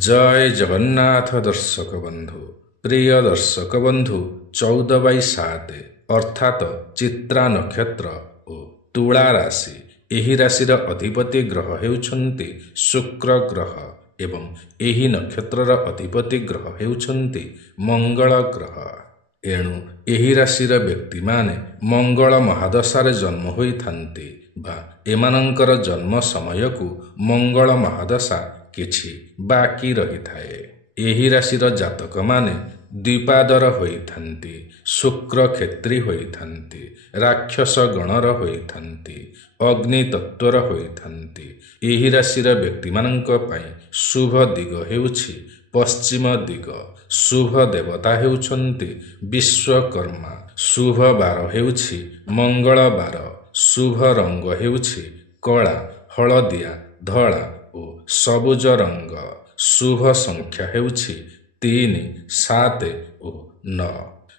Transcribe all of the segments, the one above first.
जय जगन्नाथ दर्शक बंधु। प्रिय दर्शक बंधु 14/7 अर्थात चित्रा नक्षत्र और तुला राशि एही राशिर अधिपति ग्रह हेउछन्ति शुक्र ग्रह एवं एही नक्षत्रर अधिपति ग्रह हेउछन्ति मंगल ग्रह। एणु एही राशिर व्यक्ति माने मंगल महादशारे जन्म होइथान्ति बा एमानंकर जन्म समय को मंगल महादशा किछि बाकी रही थाए। एही राशिर जातक माने द्विपादर होइथान्ति, शुक्र क्षेत्री होइथान्ति, राक्षस गणर होइथान्ति, अग्नि तत्वर होइथान्ति। एही राशिर व्यक्ति मानंक पई शुभ दिग हेउछि पश्चिम दिग, शुभ देवता हेउछन्ति विश्वकर्मा, शुभ बार हेउछि मंगल बार, शुभ रंग हेउछि कला, हलदिया, धला ओ सबुज रंग, शुभ संख्या हेउछि 3, 7 ओ 9।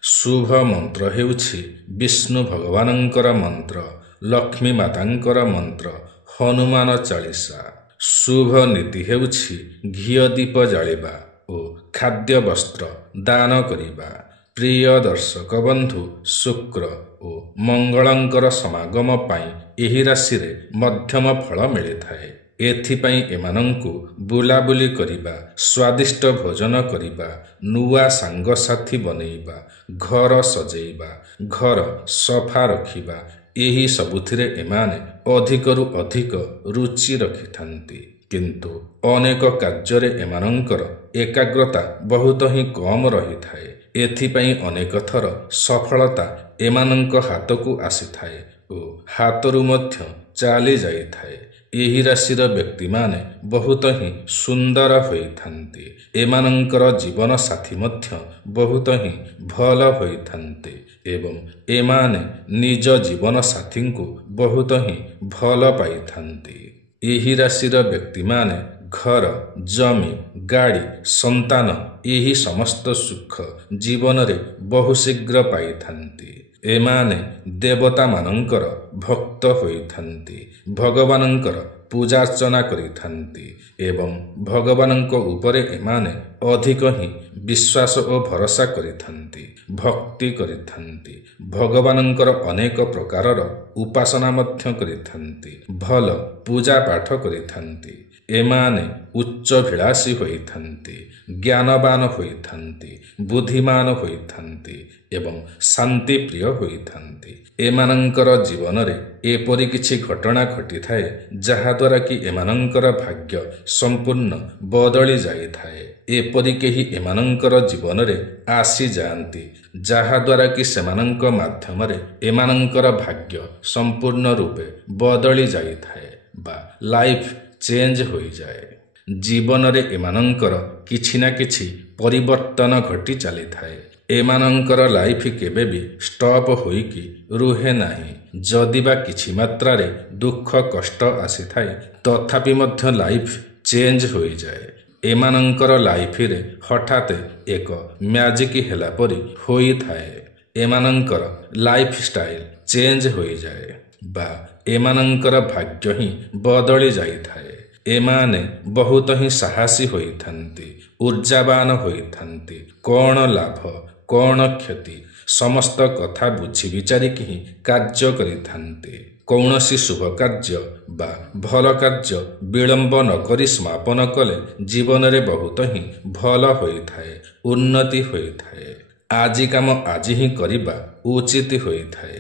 शुभ मंत्र हेउछि विष्णु भगवानंकर मंत्र, लक्ष्मी मातांकर मंत्र, हनुमान चालीसा। शुभ नीति हेउछि घिय दीप जालिबा ओ खाद्य वस्त्र दान करिबा। प्रिय दर्शक बंधु शुक्र ओ मंगलंकर समागम पाई एही राशि रे मध्यम फल मिलिथाए। एथिपाई एमानंकु बुलाबुली करिबा, स्वादिष्ट भोजन करिबा, नुआ सांगसाथी बनेइबा, घर सजेइबा, घर सफा रखिबा एही सबुथिरे एमाने अधिकरु अधिक रुचि रखिथान्ति। किंतु अनेक कार्य एमानंकर एकाग्रता बहुत ही कम रही थाए। एथिपाई अनेक थर सफलता एमानंक हातकु आसीथाए ओ हातरु मध्य चाली जाइथाए। एही राशिर व्यक्ति माने बहुत ही सुंदर होइथान्ति। एमानंकर जीवन साथी मध्य बहुत ही भल होइथान्ति एवं एमाने निज जीवन साथी को बहुत ही भल पाइथान्ति। एही राशिर व्यक्ति माने घर, जमी, गाड़ी, संतान एही समस्त सुख जीवन रे बहु शीघ्र पाइथान्ति। एमाने देवता मानंकर भक्त होइथान्ति, भगवानंकर पूजार्चना करिथान्ति एवं भगवानंक उपरे एमाने अधिक ही विश्वास और भरोसा करिथान्ति, भक्ति करिथान्ति। भगवानंकर अनेक प्रकारर उपासना मध्य करिथान्ति, भल पूजा पाठ करिथान्ति। एमाने उच्चभिलाषी होइथान्ति, ज्ञानवान होइथान्ति, बुद्धिमान होइथान्ति एवं शांति प्रिय होइथान्ति। एमानंकर जीवन रे एपरि किछि घटना घटी थाए जहा द्वारा कि एमानंकर भाग्य संपूर्ण बदली जाई थाए। एपरि केही एमानंकर जीवन रे आसी जांती जहा द्वारा कि सेमानंक माध्यम रे एमानंकर भाग्य संपूर्ण रूपे बदली जाई थाए बा लाइफ चेंज होई जाए। जीवन रे एमानंकर किछि ना किछि परिवर्तन घटी चली थाए। एमानंकर लाइफ केबे भी स्टॉप होई कि रुहे नाही। जदि बा किछि मात्रा रे दुख कष्ट आसी थाए तथापि मध्य लाइफ चेंज होई जाए। एमानंकर लाइफ रे हठात एक मैजिक हेला परि होई थाए। एमानंकर लाइफ स्टाइल चेंज होई जाए बा एमानंकर भाग्य ही बदली जाई थाए। एमाने बहुत ही साहसी होइथान्ति, ऊर्जावान होइथान्ति। कौन लाभ कौन क्षति समस्त कथा बुझी विचारिकी ही कार्य करिथान्ति। कौनसी शुभ कार्य बा भल कार्य विलंब न करी समापन कले जीवन रे बहुत ही भल होइथाए, उन्नति होइथाए। आजी काम आजी ही करिबा उचित होइथाए।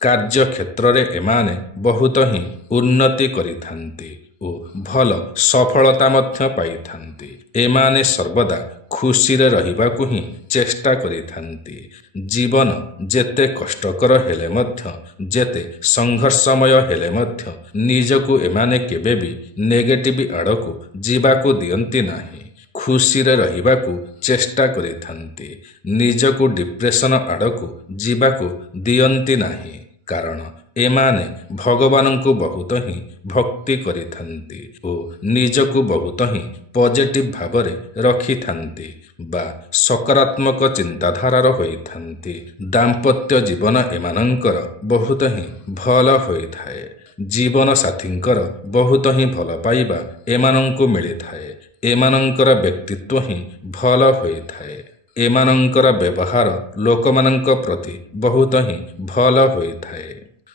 कार्य क्षेत्र रे एमाने बहुत ही उन्नति करिथान्ति ओ भल सफलता मध्य पाइथान्ति। एमाने सर्वदा खुशी रे रहिबाकु ही चेष्टा करिथान्ति। जीवन जेते कष्टकर हेले मध्य जेते संघर्षमय हेले मध्य निजकु एमाने केबे भी नेगेटिव आड़कु जीवाकु दियंती नाही। खुशी रे रहिबाकु चेष्टा करिथान्ति। निजकु डिप्रेशन आड़कु जीवाकु दियंती नाही। कारण एमाने भगवानंकु बहुत ही भक्ति करिथान्ति ओ निजकु बहुत ही पॉजिटिव भावरे रखिथान्ति बा सकारात्मक चिंताधारार होइथान्ति। दाम्पत्य जीवन एमानंकर बहुत ही भल होइथाए। जीवन साथींकर बहुत ही भल पाइबा एमानंकु मिलिथाए। ଏମାନଙ୍କର ବ୍ୟକ୍ତିତ୍ୱ ହିଁ ଭଲ ହୋଇଥାଏ। ଏମାନଙ୍କର ବ୍ୟବହାର ଲୋକମାନଙ୍କ ପ୍ରତି ବହୁତ ହିଁ ଭଲ ହୋଇଥାଏ।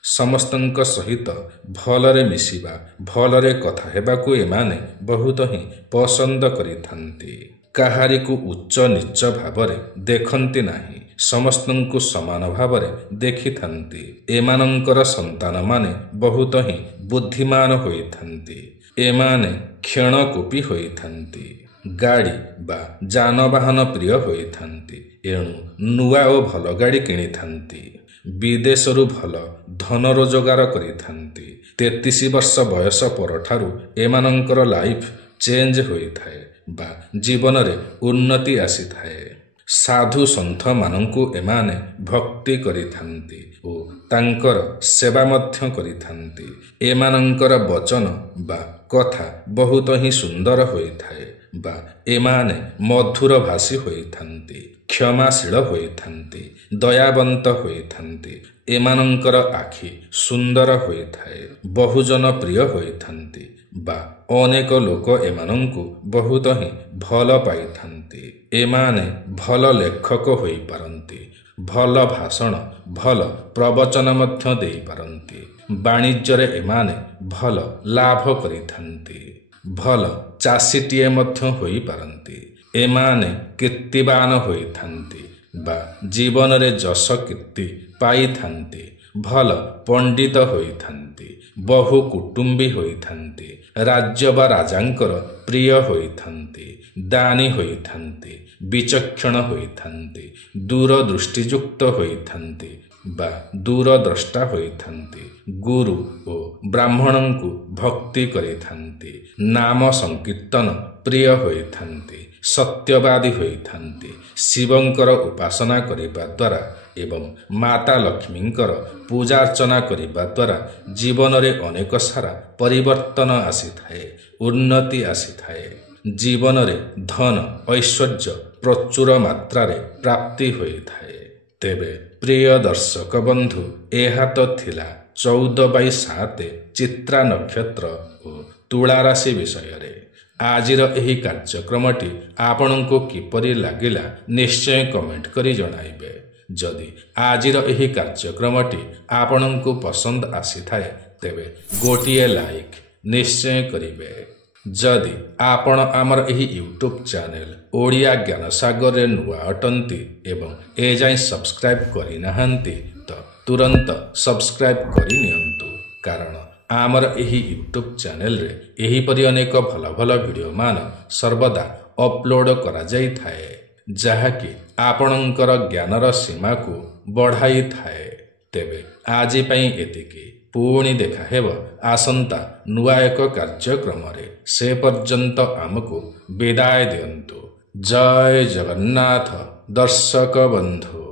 ସମସ୍ତଙ୍କ ସହିତ ଭଲରେ ମିଶିବା, ଭଲରେ କଥା ହେବାକୁ ଏମାନେ ବହୁତ ହିଁ ପସନ୍ଦ କରିଥାନ୍ତି। କାହାରିକୁ ଉଚ୍ଚ ନିଚ ଭାବରେ ଦେଖନ୍ତି ନାହିଁ, ସମସ୍ତଙ୍କୁ ସମାନ ଭାବରେ ଦେଖିଥାନ୍ତି। ଏମାନଙ୍କର ସନ୍ତାନମାନେ ବହୁତ ହିଁ ବୁଦ୍ଧିମାନ ହୋଇଥାନ୍ତି। ଏମାନେ କ୍ଷଣକୂପୀ ହୋଇଥାନ୍ତି। ଗାଡ଼ି ବା ଯାନବାହନ ପ୍ରିୟ ହୋଇଥାନ୍ତି, ଏଣୁ ନୂଆ ଓ ଭଲ ଗାଡ଼ି କିଣିଥାନ୍ତି। ବିଦେଶରୁ ଭଲ ଧନ ରୋଜଗାର କରିଥାନ୍ତି। 33 ବର୍ଷ ବୟସ ପରଠାରୁ ଏମାନଙ୍କର ଲାଇଫ ଚେଞ୍ଜ ହୋଇଥାଏ ବା ଜୀବନରେ ଉନ୍ନତି ଆସିଥାଏ। ସାଧୁ ସନ୍ଥମାନଙ୍କୁ ଏମାନେ ଭକ୍ତି କରିଥାନ୍ତି ଓ ତାଙ୍କର ସେବା ମଧ୍ୟ କରିଥାନ୍ତି। ଏମାନଙ୍କର ବଚନ ବା କଥା ବହୁତ ହିଁ ସୁନ୍ଦର ହୋଇଥାଏ ବା ଏମାନେ ମଧୁର ଭାଷୀ ହୋଇଥାନ୍ତି, କ୍ଷମାଶୀଳ ହୋଇଥାନ୍ତି, ଦୟାବନ୍ତ ହୋଇଥାନ୍ତି। ଏମାନଙ୍କର ଆଖି ସୁନ୍ଦର ହୋଇଥାଏ, ବହୁଜନ ପ୍ରିୟ ହୋଇଥାନ୍ତି ବା ଅନେକ ଲୋକ ଏମାନଙ୍କୁ ବହୁତ ହିଁ ଭଲ ପାଇଥାନ୍ତି। ଏମାନେ ଭଲ ଲେଖକ ହୋଇପାରନ୍ତି, ଭଲ ଭାଷଣ, ଭଲ ପ୍ରବଚନ ମଧ୍ୟ ଦେଇପାରନ୍ତି। ବାଣିଜ୍ୟରେ ଏମାନେ ଭଲ ଲାଭ କରିଥାନ୍ତି। ଭଲ ଚାଷୀଟିଏ ମଧ୍ୟ ହୋଇପାରନ୍ତି। ଏମାନେ କୀର୍ତ୍ତିବାନ ହୋଇଥାନ୍ତି ବା ଜୀବନରେ ଯଶ କୀର୍ତ୍ତି ପାଇଥାନ୍ତି। ଭଲ ପଣ୍ଡିତ ହୋଇଥାନ୍ତି, ବହୁ କୁଟୁମ୍ବୀ ହୋଇଥାନ୍ତି, ରାଜ୍ୟ ବା ରାଜାଙ୍କର ପ୍ରିୟ ହୋଇଥାନ୍ତି, ଦାନୀ ହୋଇଥାନ୍ତି, ବିଚକ୍ଷଣ ହୋଇଥାନ୍ତି, ଦୂରଦୃଷ୍ଟିଯୁକ୍ତ ହୋଇଥାନ୍ତି ବା ଦୂରଦ୍ରଷ୍ଟା ହୋଇଥାନ୍ତି। ଗୁରୁ ଓ ବ୍ରାହ୍ମଣଙ୍କୁ ଭକ୍ତି କରିଥାନ୍ତି। ନାମ ସଂକୀର୍ତ୍ତନ ପ୍ରିୟ ହୋଇଥାନ୍ତି, ସତ୍ୟବାଦୀ ହୋଇଥାନ୍ତି। ଶିବଙ୍କର ଉପାସନା କରିବା ଦ୍ୱାରା ଏବଂ ମାତା ଲକ୍ଷ୍ମୀଙ୍କର ପୂଜାର୍ଚ୍ଚନା କରିବା ଦ୍ୱାରା ଜୀବନରେ ଅନେକ ସାରା ପରିବର୍ତ୍ତନ ଆସିଥାଏ, ଉନ୍ନତି ଆସିଥାଏ। ଜୀବନରେ ଧନ ଐଶ୍ୱର୍ଯ୍ୟ ପ୍ରଚୁର ମାତ୍ରାରେ ପ୍ରାପ୍ତି ହୋଇଥାଏ। ତେବେ ପ୍ରିୟ ଦର୍ଶକ ବନ୍ଧୁ, ଏହା ତ ଥିଲା 14/7 ଚିତ୍ରା ନକ୍ଷତ୍ର ଓ ତୁଳା ରାଶି ବିଷୟରେ। ଆଜିର ଏହି କାର୍ଯ୍ୟକ୍ରମଟି ଆପଣଙ୍କୁ କିପରି ଲାଗିଲା ନିଶ୍ଚୟ କମେଣ୍ଟ କରି ଜଣାଇବେ। ଯଦି ଆଜିର ଏହି କାର୍ଯ୍ୟକ୍ରମଟି ଆପଣଙ୍କୁ ପସନ୍ଦ ଆସିଥାଏ ତେବେ ଗୋଟିଏ ଲାଇକ୍ ନିଶ୍ଚୟ କରିବେ। ଯଦି ଆପଣ ଆମର ଏହି ୟୁଟ୍ୟୁବ୍ ଚ୍ୟାନେଲ ଓଡ଼ିଆ ଜ୍ଞାନସାଗରରେ ନୂଆ ଅଟନ୍ତି ଏବଂ ଏଯାଏଁ ସବସ୍କ୍ରାଇବ୍ କରିନାହାନ୍ତି ତ ତୁରନ୍ତ ସବସ୍କ୍ରାଇବ୍ କରିନିଅନ୍ତୁ, କାରଣ ଆମର ଏହି ୟୁଟ୍ୟୁବ୍ ଚ୍ୟାନେଲରେ ଏହିପରି ଅନେକ ଭଲ ଭଲ ଭିଡ଼ିଓ ମାନ ସର୍ବଦା ଅପଲୋଡ଼ କରାଯାଇଥାଏ, ଯାହାକି ଆପଣଙ୍କର ଜ୍ଞାନର ସୀମାକୁ ବଢ଼ାଇଥାଏ। ତେବେ ଆଜି ପାଇଁ ଏତିକି। ପୁଣି ଦେଖା ହେବ ଆସନ୍ତା ନୂଆ ଏକ କାର୍ଯ୍ୟକ୍ରମରେ। ସେ ପର୍ଯ୍ୟନ୍ତ ଆମକୁ ବିଦାୟ ଦିଅନ୍ତୁ। ଜୟ ଜଗନ୍ନାଥ ଦର୍ଶକ ବନ୍ଧୁ।